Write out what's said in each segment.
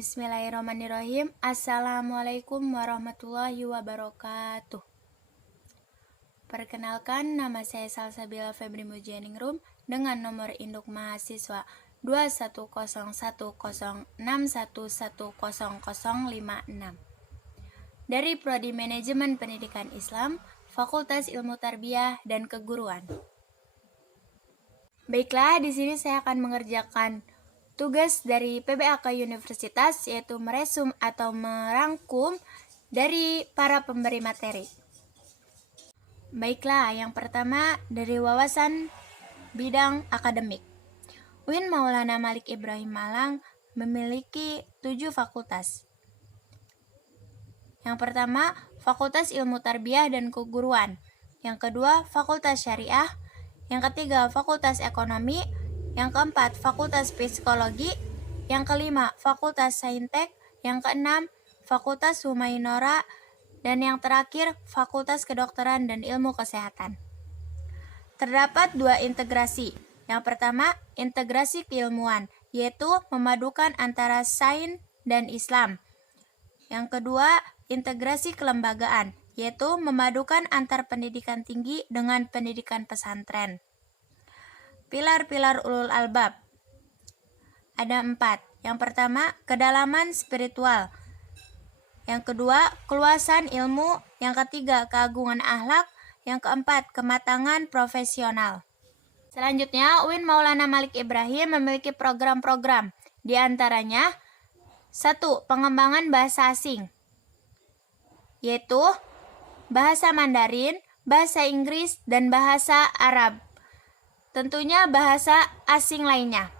Bismillahirrahmanirrahim. Assalamualaikum warahmatullahi wabarakatuh. Perkenalkan, nama saya Salsabila Febri Mujianingrum dengan nomor induk mahasiswa 210106110056 dari Prodi Manajemen Pendidikan Islam, Fakultas Ilmu Tarbiyah dan Keguruan. Baiklah, di sini saya akan mengerjakan tugas dari PBAK Universitas, yaitu meresum atau merangkum dari para pemberi materi. Baiklah, yang pertama dari wawasan bidang akademik. UIN Maulana Malik Ibrahim Malang memiliki 7 fakultas. Yang pertama, Fakultas Ilmu Tarbiyah dan Keguruan. Yang kedua, Fakultas Syariah. Yang ketiga, Fakultas Ekonomi. Yang keempat, Fakultas Psikologi. Yang kelima, Fakultas Saintek. Yang keenam, Fakultas Humayunora. Dan yang terakhir, Fakultas Kedokteran dan Ilmu Kesehatan. Terdapat 2 integrasi. Yang pertama, integrasi keilmuan, yaitu memadukan antara sains dan Islam. Yang kedua, integrasi kelembagaan, yaitu memadukan antar pendidikan tinggi dengan pendidikan pesantren. Pilar-pilar ulul albab ada 4. Yang pertama, kedalaman spiritual. Yang kedua, keluasan ilmu. Yang ketiga, keagungan akhlak. Yang keempat, kematangan profesional. Selanjutnya, UIN Maulana Malik Ibrahim memiliki program-program. Di antaranya, 1. Pengembangan bahasa asing, yaitu bahasa Mandarin, bahasa Inggris, dan bahasa Arab. Tentunya bahasa asing lainnya.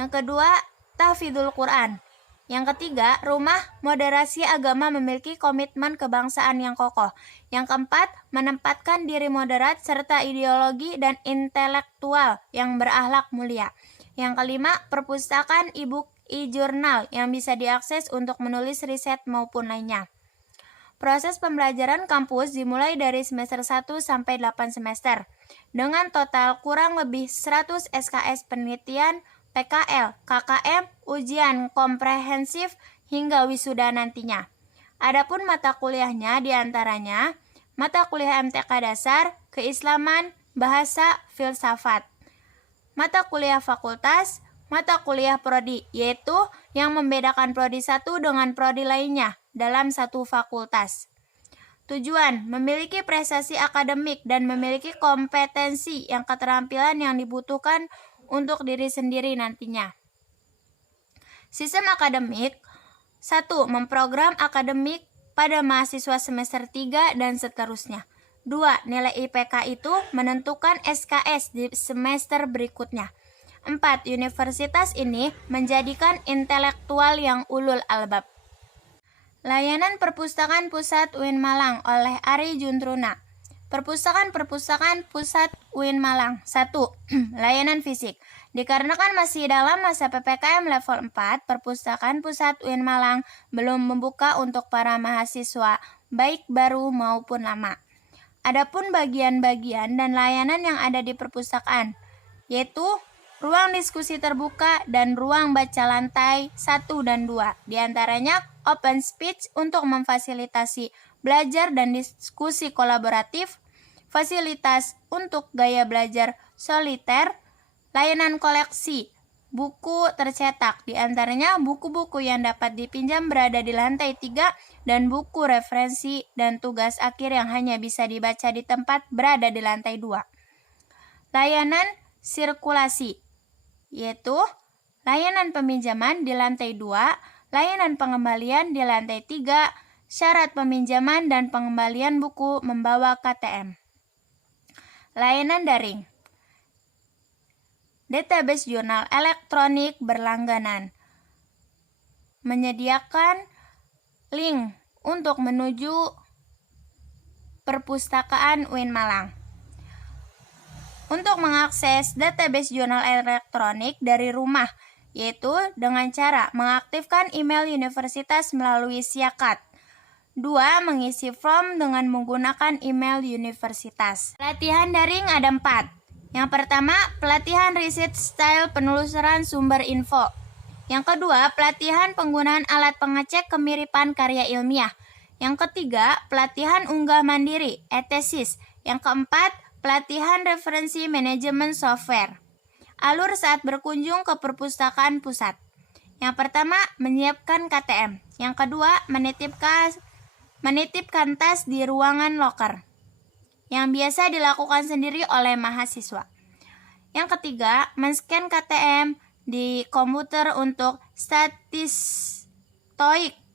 Yang kedua, tahfidzul Quran. Yang ketiga, Rumah Moderasi Agama memiliki komitmen kebangsaan yang kokoh. Yang keempat, menempatkan diri moderat serta ideologi dan intelektual yang berakhlak mulia. Yang kelima, perpustakaan e-book e-jurnal yang bisa diakses untuk menulis riset maupun lainnya. Proses pembelajaran kampus dimulai dari semester 1 sampai 8 semester, dengan total kurang lebih 100 SKS penelitian, PKL, KKM, ujian komprehensif, hingga wisuda nantinya. Adapun mata kuliahnya diantaranya mata kuliah MTK Dasar, Keislaman, Bahasa, Filsafat. Mata kuliah fakultas, mata kuliah prodi, yaitu yang membedakan prodi satu dengan prodi lainnya dalam satu fakultas. Tujuan, memiliki prestasi akademik dan memiliki kompetensi yang keterampilan yang dibutuhkan untuk diri sendiri nantinya. Sistem akademik. 1. Memprogram akademik pada mahasiswa semester 3 dan seterusnya. 2. Nilai IPK itu menentukan SKS di semester berikutnya. 4. Universitas ini menjadikan intelektual yang ulul albab. Layanan Perpustakaan Pusat UIN Malang oleh Ari Juntruna. Perpustakaan Pusat UIN Malang. 1. Layanan fisik. Dikarenakan masih dalam masa PPKM level 4, Perpustakaan Pusat UIN Malang belum membuka untuk para mahasiswa, baik baru maupun lama. Adapun bagian-bagian dan layanan yang ada di perpustakaan, yaitu ruang diskusi terbuka dan ruang baca lantai 1 dan 2. Di antaranya open speech untuk memfasilitasi belajar dan diskusi kolaboratif, fasilitas untuk gaya belajar soliter, layanan koleksi buku tercetak. Di antaranya buku-buku yang dapat dipinjam berada di lantai 3 dan buku referensi dan tugas akhir yang hanya bisa dibaca di tempat berada di lantai 2. Layanan sirkulasi, yaitu layanan peminjaman di lantai 2, layanan pengembalian di lantai 3, syarat peminjaman dan pengembalian buku membawa KTM. Layanan daring, database jurnal elektronik berlangganan, menyediakan link untuk menuju perpustakaan UIN Malang. Untuk mengakses database jurnal elektronik dari rumah, yaitu dengan cara mengaktifkan email universitas melalui Siakat. 2. Mengisi form dengan menggunakan email universitas. Pelatihan daring ada 4. Yang pertama, pelatihan riset style penelusuran sumber info. Yang kedua, pelatihan penggunaan alat pengecek kemiripan karya ilmiah. Yang ketiga, pelatihan unggah mandiri, e-tesis. Yang keempat, pelatihan referensi manajemen software. Alur saat berkunjung ke perpustakaan pusat. Yang pertama, menyiapkan KTM. Yang kedua, menitipkan tas di ruangan loker, yang biasa dilakukan sendiri oleh mahasiswa. Yang ketiga, men-scan KTM di komputer untuk statistik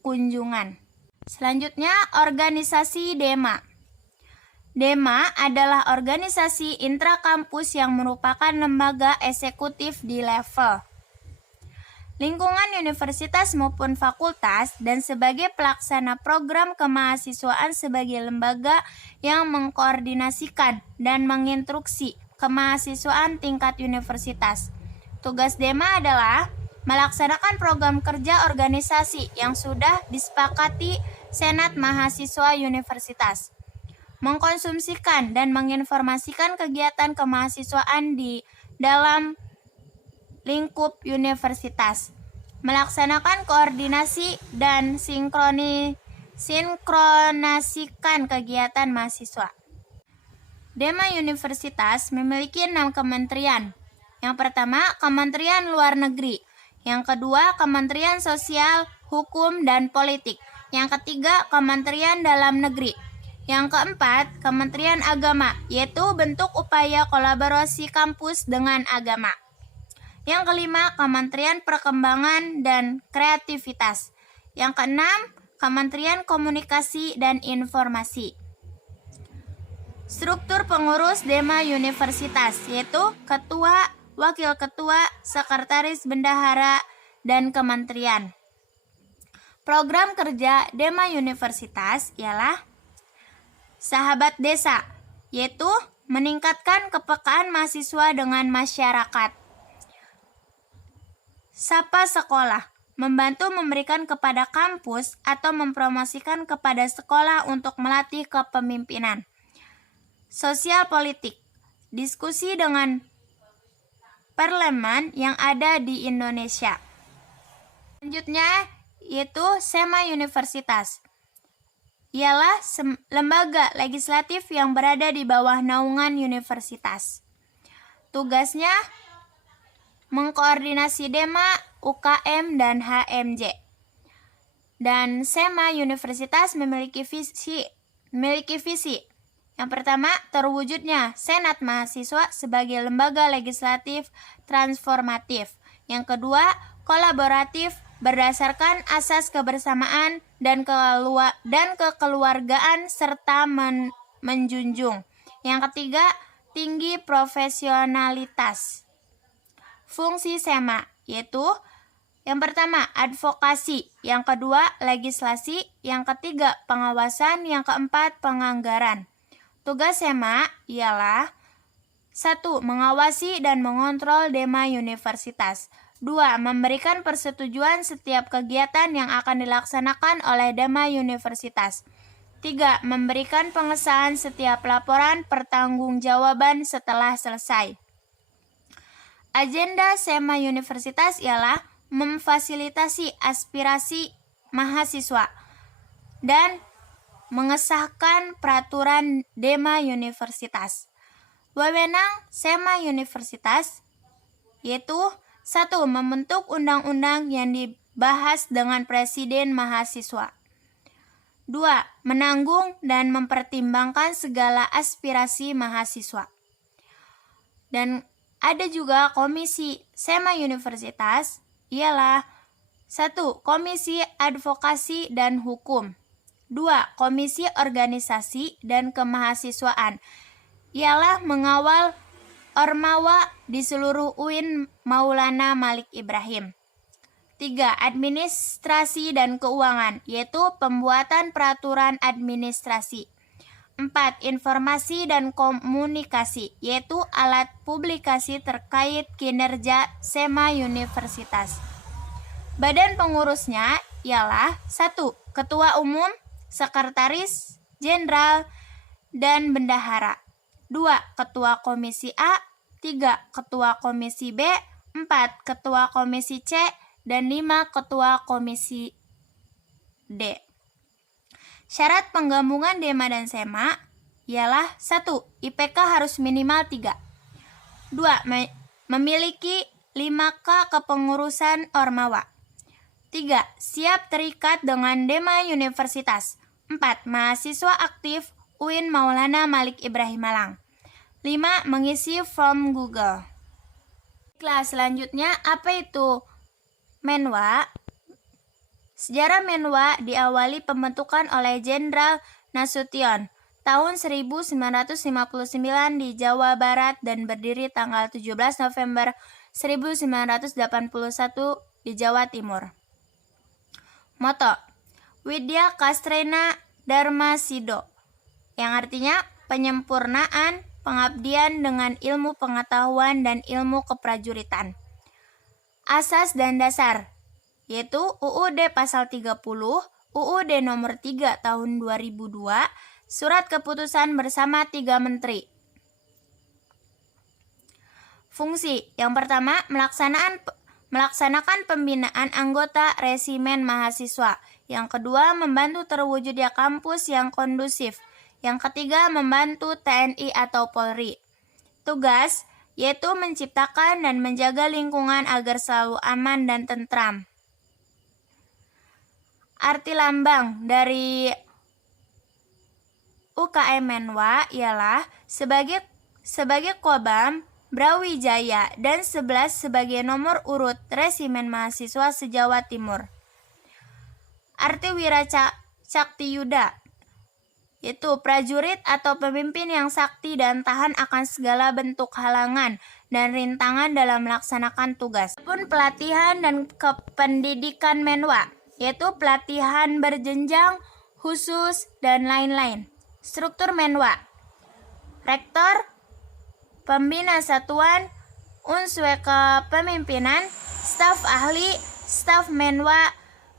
kunjungan. Selanjutnya, organisasi DEMA. DEMA adalah organisasi intrakampus yang merupakan lembaga eksekutif di level lingkungan universitas maupun fakultas dan sebagai pelaksana program kemahasiswaan sebagai lembaga yang mengkoordinasikan dan menginstruksi kemahasiswaan tingkat universitas. Tugas DEMA adalah melaksanakan program kerja organisasi yang sudah disepakati Senat Mahasiswa Universitas, mengkonsumsikan dan menginformasikan kegiatan kemahasiswaan di dalam lingkup universitas, melaksanakan koordinasi dan sinkronasikan kegiatan mahasiswa. DEMA Universitas memiliki 6 kementerian. Yang pertama, Kementerian Luar Negeri. Yang kedua, Kementerian Sosial, Hukum, dan Politik. Yang ketiga, Kementerian Dalam Negeri. Yang keempat, Kementerian Agama, yaitu bentuk upaya kolaborasi kampus dengan agama. Yang kelima, Kementerian Perkembangan dan Kreativitas. Yang keenam, Kementerian Komunikasi dan Informasi. Struktur pengurus DEMA Universitas, yaitu ketua, wakil ketua, sekretaris bendahara, dan kementerian. Program kerja DEMA Universitas ialah Sahabat Desa, yaitu meningkatkan kepekaan mahasiswa dengan masyarakat. Sapa Sekolah, membantu memberikan kepada kampus atau mempromosikan kepada sekolah untuk melatih kepemimpinan. Sosial Politik, diskusi dengan parlemen yang ada di Indonesia. Selanjutnya yaitu SEMA Universitas. Ialah lembaga legislatif yang berada di bawah naungan universitas. Tugasnya mengkoordinasi DEMA, UKM, dan HMJ. Dan SEMA Universitas memiliki visi. Yang pertama, terwujudnya Senat Mahasiswa sebagai lembaga legislatif transformatif. Yang kedua, kolaboratif berdasarkan asas kebersamaan dan kekeluargaan serta menjunjung. Yang ketiga, tinggi profesionalitas. Fungsi SEMA yaitu yang pertama advokasi, yang kedua legislasi, yang ketiga pengawasan, yang keempat penganggaran. Tugas SEMA ialah 1. Mengawasi dan mengontrol DEMA Universitas. 2. Memberikan persetujuan setiap kegiatan yang akan dilaksanakan oleh DEMA Universitas. 3. Memberikan pengesahan setiap laporan pertanggungjawaban setelah selesai. Agenda SEMA Universitas ialah memfasilitasi aspirasi mahasiswa dan mengesahkan peraturan DEMA Universitas. Wewenang SEMA Universitas yaitu 1. Membentuk undang-undang yang dibahas dengan Presiden mahasiswa. 2. Menanggung dan mempertimbangkan segala aspirasi mahasiswa. Dan ada juga komisi SEMA Universitas, ialah 1. Komisi Advokasi dan Hukum. 2. Komisi Organisasi dan Kemahasiswaan, ialah mengawal Ormawa di seluruh UIN Maulana Malik Ibrahim. 3. Administrasi dan Keuangan, yaitu pembuatan peraturan administrasi. 4. Informasi dan komunikasi, yaitu alat publikasi terkait kinerja SEMA Universitas. Badan pengurusnya ialah 1. Ketua Umum, Sekretaris Jenderal, dan Bendahara. 2. Ketua Komisi A. 3. Ketua Komisi B. 4. Ketua Komisi C. dan 5 ketua komisi D. Syarat penggabungan DEMA dan SEMA ialah 1. IPK harus minimal 3. 2. Memiliki 5K kepengurusan Ormawa. 3. Siap terikat dengan DEMA Universitas. 4. Mahasiswa aktif UIN Maulana Malik Ibrahim Malang. 5. Mengisi form Google. Kelas selanjutnya, apa itu Menwa? Sejarah Menwa diawali pembentukan oleh Jenderal Nasution tahun 1959 di Jawa Barat dan berdiri tanggal 17 November 1981 di Jawa Timur. Moto: Widya Kastrena Dharma Sido, yang artinya penyempurnaan pengabdian dengan ilmu pengetahuan dan ilmu keprajuritan. Asas dan dasar, yaitu UUD pasal 30, UUD nomor 3 tahun 2002, surat keputusan bersama 3 menteri. Fungsi yang pertama, melaksanakan pembinaan anggota resimen mahasiswa. Yang kedua, membantu terwujudnya kampus yang kondusif. Yang ketiga, membantu TNI atau Polri. Tugas yaitu menciptakan dan menjaga lingkungan agar selalu aman dan tentram. Arti lambang dari UKM Menwa ialah sebagai Kobam Brawijaya dan 11 sebagai nomor urut resimen mahasiswa se-Jawa Timur. Arti Wira Cakti Yuda yaitu prajurit atau pemimpin yang sakti dan tahan akan segala bentuk halangan dan rintangan dalam melaksanakan tugas. Pun pelatihan dan kependidikan Menwa, yaitu pelatihan berjenjang, khusus, dan lain-lain. Struktur Menwa: Rektor, Pembina Satuan, Unswe Kepemimpinan, Staf Ahli, Staf Menwa,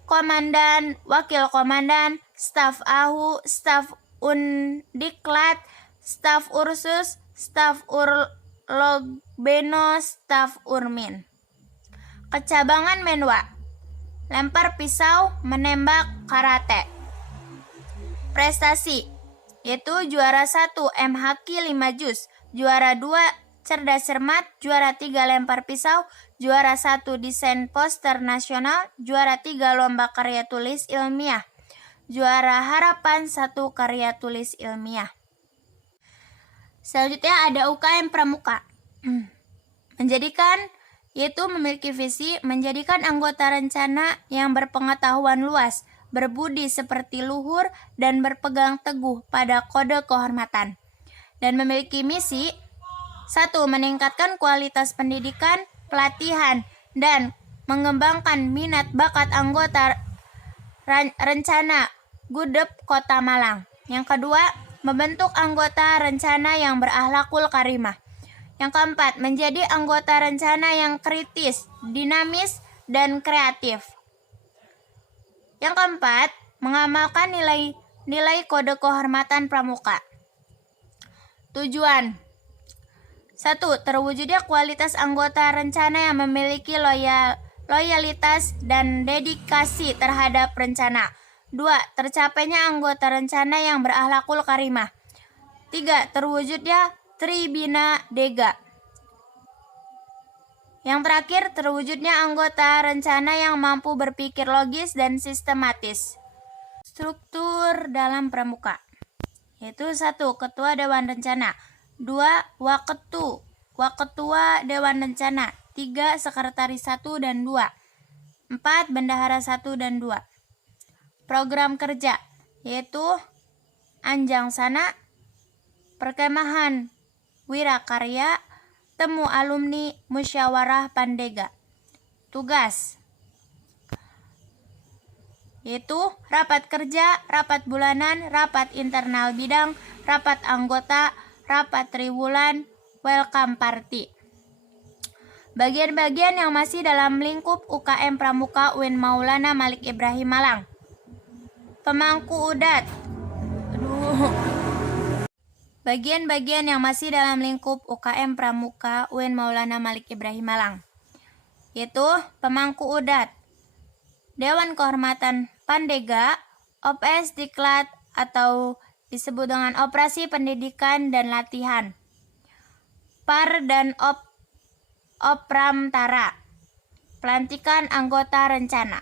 Komandan, Wakil Komandan, Staf AHU, Staf Undiklat, Staf Ursus, Staf Urlogbeno, Staf Urmin. Kecabangan Menwa: lempar pisau, menembak, karate. Prestasi yaitu juara 1 MHQ 5 juz, juara 2 cerdas cermat, juara 3 lempar pisau, juara 1 desain poster nasional, juara 3 lomba karya tulis ilmiah, juara harapan 1 karya tulis ilmiah. Selanjutnya ada UKM Pramuka. Yaitu memiliki visi menjadikan anggota rencana yang berpengetahuan luas, berbudi seperti luhur, dan berpegang teguh pada kode kehormatan. Dan memiliki misi 1. Meningkatkan kualitas pendidikan, pelatihan, dan mengembangkan minat bakat anggota rencana Gudep Kota Malang. Yang kedua, membentuk anggota rencana yang berakhlakul karimah. Yang keempat, menjadi anggota rencana yang kritis, dinamis, dan kreatif. Yang keempat, mengamalkan nilai kode kehormatan pramuka. Tujuan: 1. Terwujudnya kualitas anggota rencana yang memiliki loyalitas dan dedikasi terhadap rencana. 2. Tercapainya anggota rencana yang berakhlakul karimah. 3. Terwujudnya Tribina Dega. Yang terakhir, terwujudnya anggota rencana yang mampu berpikir logis dan sistematis. Struktur dalam pramuka yaitu 1. Ketua Dewan Rencana, 2. Waketua Dewan Rencana, 3. Sekretaris 1 dan 2, 4. Bendahara 1 dan 2. Program kerja yaitu Anjang Sana, Perkemahan Wirakarya, Temu Alumni Musyawarah Pandega. Tugas yaitu rapat kerja, rapat bulanan, rapat internal bidang, rapat anggota, rapat triwulan, welcome party. Bagian-bagian yang masih dalam lingkup UKM Pramuka UIN Maulana Malik Ibrahim Malang. Pemangku udat. Bagian-bagian yang masih dalam lingkup UKM Pramuka UIN Maulana Malik Ibrahim Malang. yaitu Pemangku Udat, Dewan Kehormatan Pandega, OPS Diklat atau disebut dengan Operasi Pendidikan dan Latihan, PAR dan Opramtara, pelantikan anggota rencana,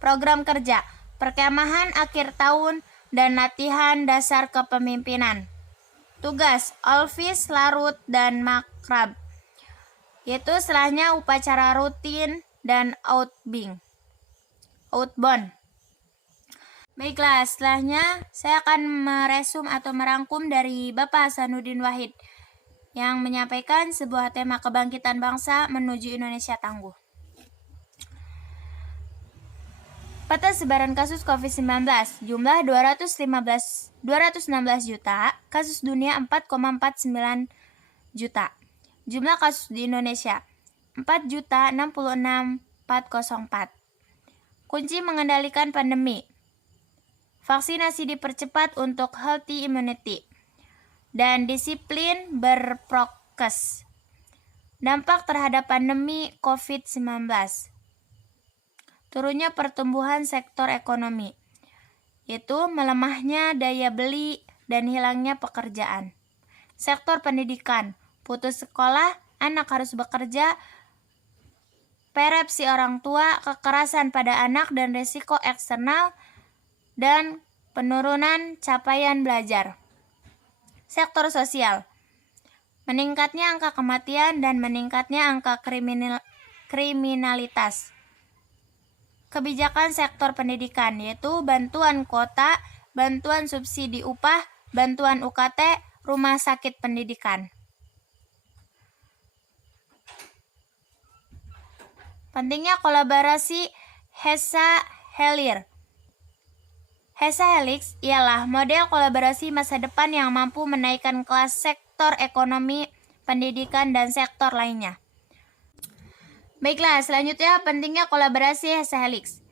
program kerja, perkemahan akhir tahun, dan latihan dasar kepemimpinan. Tugas, Olvis, Larut, dan Makrab, yaitu setelahnya upacara rutin dan outbound. Baiklah, setelahnya saya akan meresum atau merangkum dari Bapak Hasanuddin Wahid yang menyampaikan sebuah tema kebangkitan bangsa menuju Indonesia tangguh. Peta sebaran kasus COVID-19, jumlah 216 juta, kasus dunia 4,49 juta. Jumlah kasus di Indonesia 4.066.404. Kunci mengendalikan pandemi. Vaksinasi dipercepat untuk healthy immunity dan disiplin berprokes. Dampak terhadap pandemi COVID-19. Turunnya pertumbuhan sektor ekonomi, yaitu melemahnya daya beli dan hilangnya pekerjaan. Sektor pendidikan, putus sekolah, anak harus bekerja, perepsi orang tua, kekerasan pada anak dan risiko eksternal, dan penurunan capaian belajar. Sektor sosial, meningkatnya angka kematian dan meningkatnya angka kriminalitas. Kebijakan sektor pendidikan, yaitu bantuan kuota, bantuan subsidi upah, bantuan UKT, rumah sakit pendidikan. Pentingnya kolaborasi HESA-HELIR. HESA-HELIX ialah model kolaborasi masa depan yang mampu menaikkan kelas sektor ekonomi, pendidikan, dan sektor lainnya. Baiklah, selanjutnya pentingnya kolaborasi HESA-HELIX.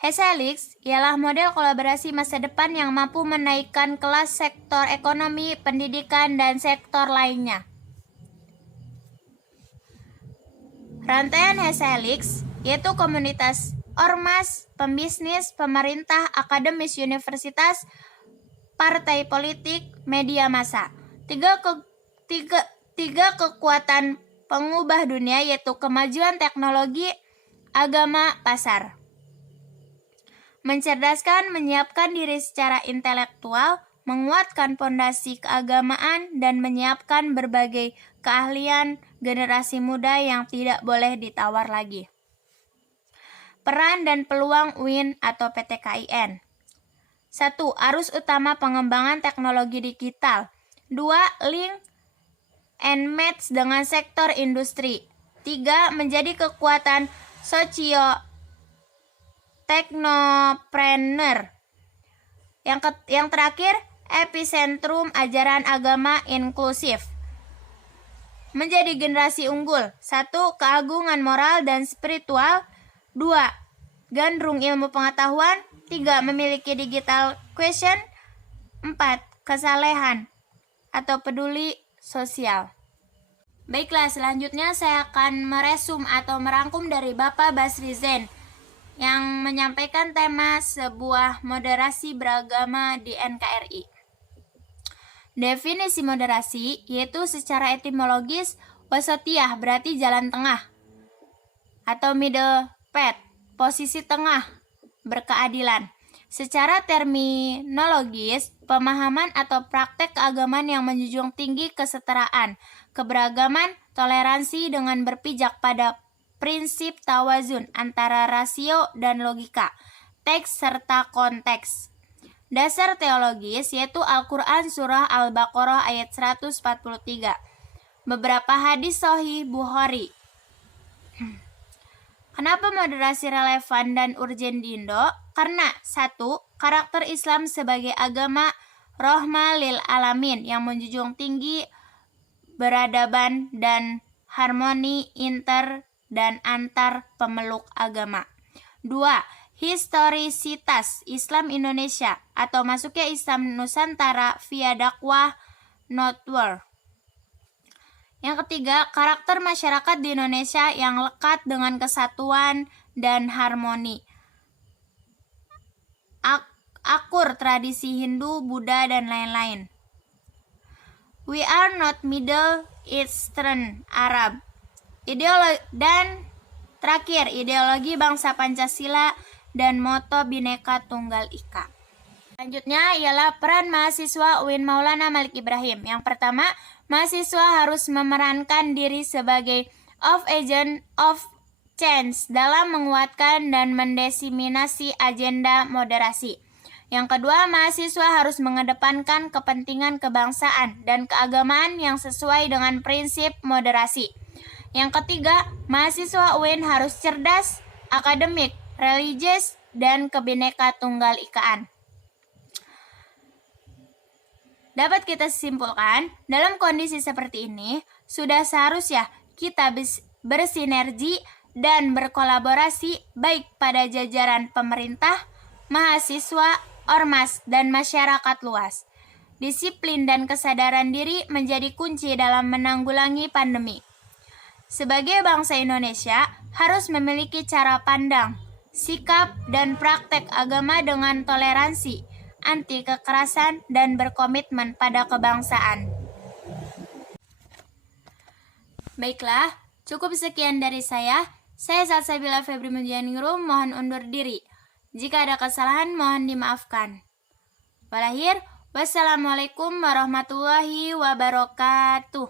HESA-HELIX ialah model kolaborasi masa depan yang mampu menaikkan kelas sektor ekonomi, pendidikan, dan sektor lainnya. Rantaian HESA-HELIX yaitu komunitas ormas, pembisnis, pemerintah, akademis universitas, partai politik, media massa. Tiga kekuatan pengubah dunia yaitu kemajuan teknologi, agama, pasar. Mencerdaskan, menyiapkan diri secara intelektual, menguatkan fondasi keagamaan, dan menyiapkan berbagai keahlian generasi muda yang tidak boleh ditawar lagi. Peran dan peluang UIN atau PTKIN. 1. Arus utama pengembangan teknologi digital. 2. Link and match dengan sektor industri. 3. Menjadi kekuatan socio-teknopreneur. Yang terakhir, epicentrum ajaran agama inklusif. Menjadi generasi unggul. 1. Keagungan moral dan spiritual. 2. Gandrung ilmu pengetahuan. 3. Memiliki digital quotient. 4. Kesalehan atau peduli sosial. Baiklah, selanjutnya saya akan meresum atau merangkum dari Bapak Basri Zain yang menyampaikan tema sebuah moderasi beragama di NKRI. Definisi moderasi yaitu secara etimologis wasatiyah berarti jalan tengah atau middle path, posisi tengah, berkeadilan. Secara terminologis, pemahaman atau praktek keagamaan yang menjunjung tinggi kesetaraan, keberagaman, toleransi dengan berpijak pada prinsip tawazun antara rasio dan logika, teks serta konteks. Dasar teologis yaitu Al-Quran Surah Al-Baqarah ayat 143. Beberapa hadis Sahih Bukhari. Kenapa moderasi relevan dan urgen di Indo? Karena 1. Karakter Islam sebagai agama rahmah lil alamin yang menjunjung tinggi beradaban dan harmoni inter dan antar pemeluk agama. 2. Historisitas Islam Indonesia atau masuknya Islam Nusantara via dakwah not war. Yang ketiga, karakter masyarakat di Indonesia yang lekat dengan kesatuan dan harmoni. Akur tradisi Hindu, Buddha, dan lain-lain. We are not Middle Eastern Arab. Dan terakhir, ideologi bangsa Pancasila dan moto Bhinneka Tunggal Ika. Selanjutnya ialah peran mahasiswa UIN Maulana Malik Ibrahim. Yang pertama, mahasiswa harus memerankan diri sebagai agent of change dalam menguatkan dan mendesiminasi agenda moderasi. Yang kedua, mahasiswa harus mengedepankan kepentingan kebangsaan dan keagamaan yang sesuai dengan prinsip moderasi. Yang ketiga, mahasiswa UIN harus cerdas, akademik, religius, dan kebineka tunggal ikaan. Dapat kita simpulkan, dalam kondisi seperti ini, sudah seharusnya kita bersinergi dan berkolaborasi baik pada jajaran pemerintah, mahasiswa, ormas, dan masyarakat luas. Disiplin dan kesadaran diri menjadi kunci dalam menanggulangi pandemi. Sebagai bangsa Indonesia, harus memiliki cara pandang, sikap, dan praktek agama dengan toleransi, anti kekerasan, dan berkomitmen pada kebangsaan. Baiklah, cukup sekian dari saya. Saya Salsabila Febri Mujianingrum, mohon undur diri. Jika ada kesalahan, mohon dimaafkan. Walahir, wassalamualaikum warahmatullahi wabarakatuh.